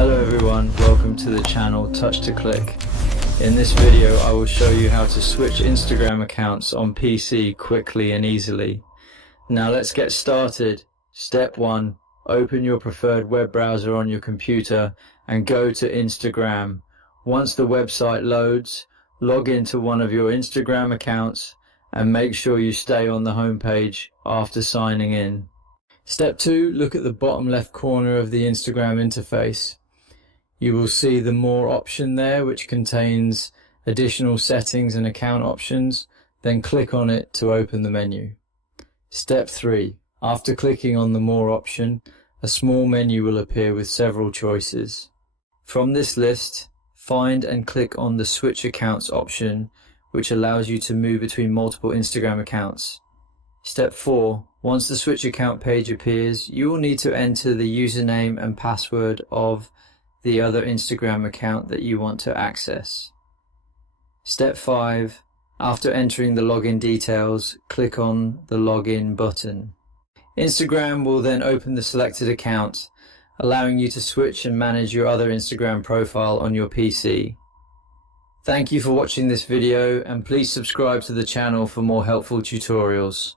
Hello everyone, welcome to the channel Touch to Click. In this video I will show you how to switch Instagram accounts on PC quickly and easily. Now let's get started. Step 1. Open your preferred web browser on your computer and go to Instagram. Once the website loads, log into one of your Instagram accounts and make sure you stay on the home page after signing in. Step 2. Look at the bottom left corner of the Instagram interface. You will see the More option there, which contains additional settings and account options. Then click on it to open the menu. Step 3. After clicking on the More option, a small menu will appear with several choices. From this list, find and click on the Switch Accounts option, which allows you to move between multiple Instagram accounts. Step 4. Once the Switch Account page appears, you will need to enter the username and password of the other Instagram account that you want to access. Step 5. After entering the login details, click on the Login button. Instagram will then open the selected account, allowing you to switch and manage your other Instagram profile on your PC. Thank you for watching this video, and please subscribe to the channel for more helpful tutorials.